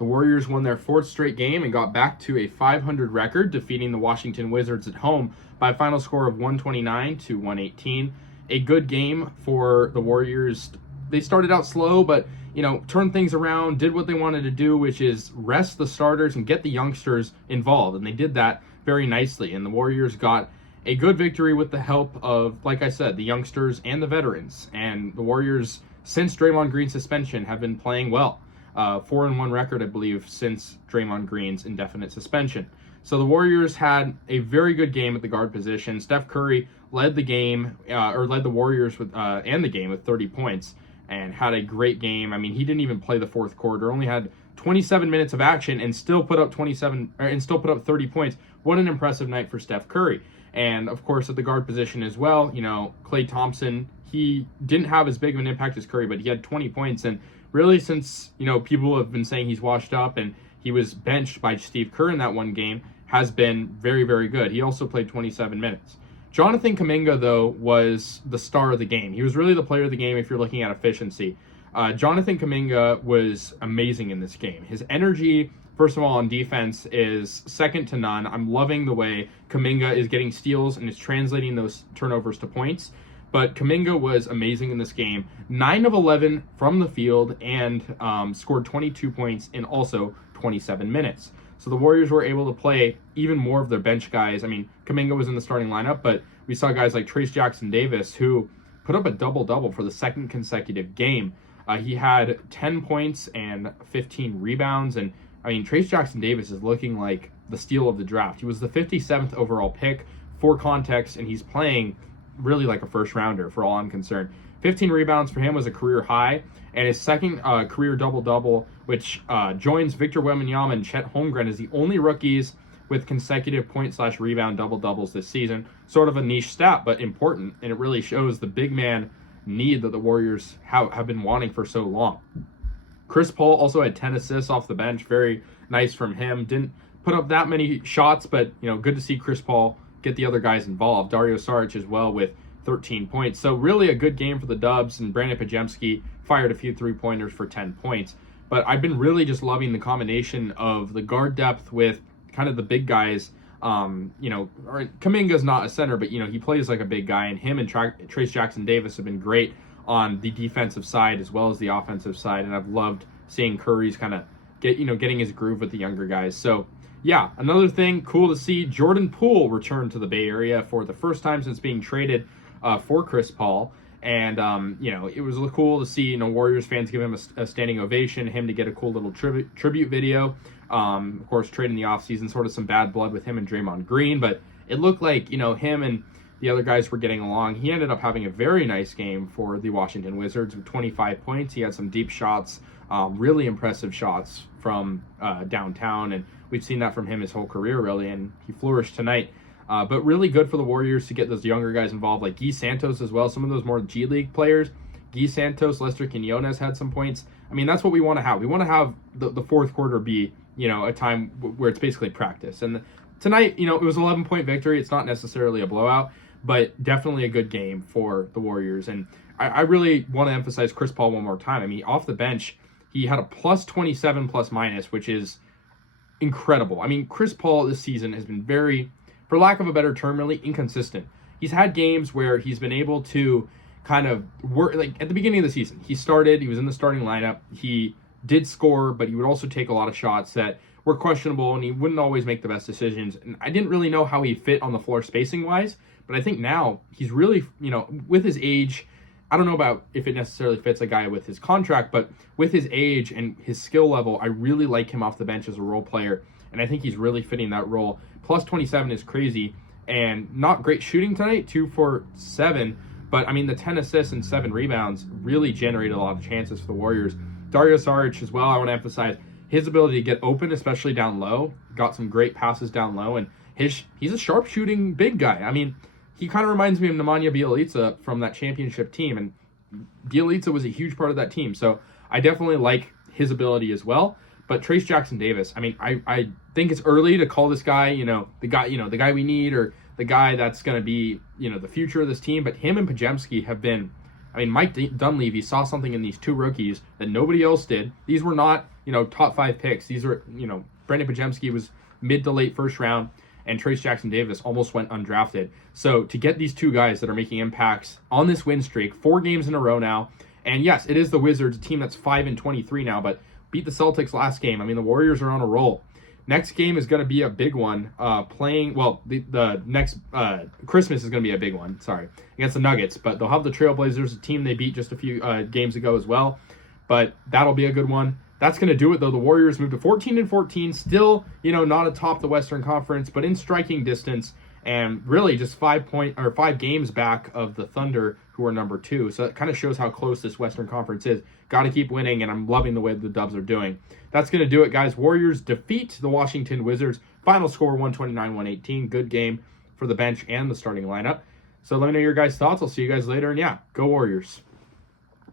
The Warriors won their fourth straight game and got back to a 500 record, defeating the Washington Wizards at home by a final score of 129 to 118. A good game for the Warriors. They started out slow, but turned things around, did what they wanted to do, which is rest the starters and get the youngsters involved. And they did that very nicely. And the Warriors got a good victory with the help of, like I said, the youngsters and the veterans. And the Warriors, since Draymond Green's suspension, have been playing well. 4-1 record, I believe, since Draymond Green's indefinite suspension. So the Warriors had a very good game at the guard position. Steph Curry led the game, led the Warriors with and the game with 30 points, and had a great game. I mean, he didn't even play the fourth quarter. Only had 27 minutes of action and still put up 30 points. What an impressive night for Steph Curry. And of course, at the guard position as well, Klay Thompson, he didn't have as big of an impact as Curry, but he had 20 points. And really, since people have been saying he's washed up and he was benched by Steve Kerr in that one game, has been very, very good. He also played 27 minutes. Jonathan Kuminga, though, was the star of the game. He was really the player of the game if you're looking at efficiency. Jonathan Kuminga was amazing in this game. His energy, first of all, on defense is second to none. I'm loving the way Kuminga is getting steals and is translating those turnovers to points. But Kuminga was amazing in this game. 9 of 11 from the field and scored 22 points in also 27 minutes. So the Warriors were able to play even more of their bench guys. I mean, Kuminga was in the starting lineup, but we saw guys like Trayce Jackson-Davis, who put up a double-double for the second consecutive game. He had 10 points and 15 rebounds. And, I mean, Trayce Jackson-Davis is looking like the steal of the draft. He was the 57th overall pick for context, and he's playing really like a first-rounder for all I'm concerned. 15 rebounds for him was a career high, and his second career double-double, which joins Victor Wembanyama and Chet Holmgren as the only rookies with consecutive point/rebound double-doubles this season. Sort of a niche stat, but important, and it really shows the big man need that the Warriors have been wanting for so long. Chris Paul also had 10 assists off the bench. Very nice from him. Didn't put up that many shots, but good to see Chris Paul get the other guys involved. Dario Saric as well with 13 points. So really a good game for the Dubs, and Brandon Podziemski fired a few three-pointers for 10 points. But I've been really just loving the combination of the guard depth with kind of the big guys. Kuminga's not a center, but he plays like a big guy, and him and Trayce Jackson-Davis have been great on the defensive side as well as the offensive side, and I've loved seeing Curry's kind of getting his groove with the younger guys. So yeah, another thing cool to see, Jordan Poole return to the Bay Area for the first time since being traded for Chris Paul. And, it was cool to see, Warriors fans give him a standing ovation, him to get a cool little tribute video. Of course, trade in the offseason, sort of some bad blood with him and Draymond Green, but it looked like, him and the other guys were getting along. He ended up having a very nice game for the Washington Wizards with 25 points. He had some deep shots, really impressive shots from downtown, and we've seen that from him his whole career, really, and he flourished tonight. But really good for the Warriors to get those younger guys involved, like Guy Santos as well, some of those more G League players. Guy Santos, Lester Quinones had some points. I mean, that's what we want to have. We want to have the fourth quarter be, a time where it's basically practice. And tonight, it was an 11-point victory. It's not necessarily a blowout, but definitely a good game for the Warriors. And I really want to emphasize Chris Paul one more time. I mean, off the bench, he had a plus 27 plus minus, which is incredible. I mean, Chris Paul this season has been very, for lack of a better term, really inconsistent. He's had games where he's been able to kind of work, like at the beginning of the season, he was in the starting lineup, he did score, but he would also take a lot of shots that were questionable, and he wouldn't always make the best decisions. And I didn't really know how he fit on the floor spacing-wise, but I think now he's really, with his age, I don't know about if it necessarily fits a guy with his contract, but with his age and his skill level, I really like him off the bench as a role player, and I think he's really fitting that role. Plus 27 is crazy, and not great shooting tonight, 2 for 7, but I mean the 10 assists and 7 rebounds really generated a lot of chances for the Warriors. Dario Saric as well, I want to emphasize his ability to get open, especially down low, got some great passes down low, and he's a sharp shooting big guy. I mean, he kind of reminds me of Nemanja Bjelica from that championship team, and Bjelica was a huge part of that team, so I definitely like his ability as well. But Trayce Jackson-Davis, I mean, I think it's early to call this guy, the guy we need, or the guy that's going to be, the future of this team. But him and Podziemski have been I mean, Mike Dunleavy saw something in these two rookies that nobody else did. These were not, top 5 picks. These are, Brendan Pajemski was mid to late first round, and Trace Jackson Davis almost went undrafted. So to get these two guys that are making impacts on this win streak, 4 games in a row now, and yes, it is the Wizards, a team that's 5-23 now, but beat the Celtics last game. I mean, the Warriors are on a roll. Next game is going to be a big one. The next Christmas is going to be a big one. Sorry, against the Nuggets, but they'll have the Trailblazers, a team they beat just a few games ago as well. But that'll be a good one. That's going to do it though. The Warriors moved to 14-14, still not atop the Western Conference, but in striking distance, and really just 5 games back of the Thunder, who are number 2. So that kind of shows how close this Western Conference is. Got to keep winning, and I'm loving the way the Dubs are doing. That's going to do it, guys. Warriors defeat the Washington Wizards. Final score 129-118. Good game for the bench and the starting lineup. So let me know your guys' thoughts. I'll see you guys later, and yeah, go Warriors.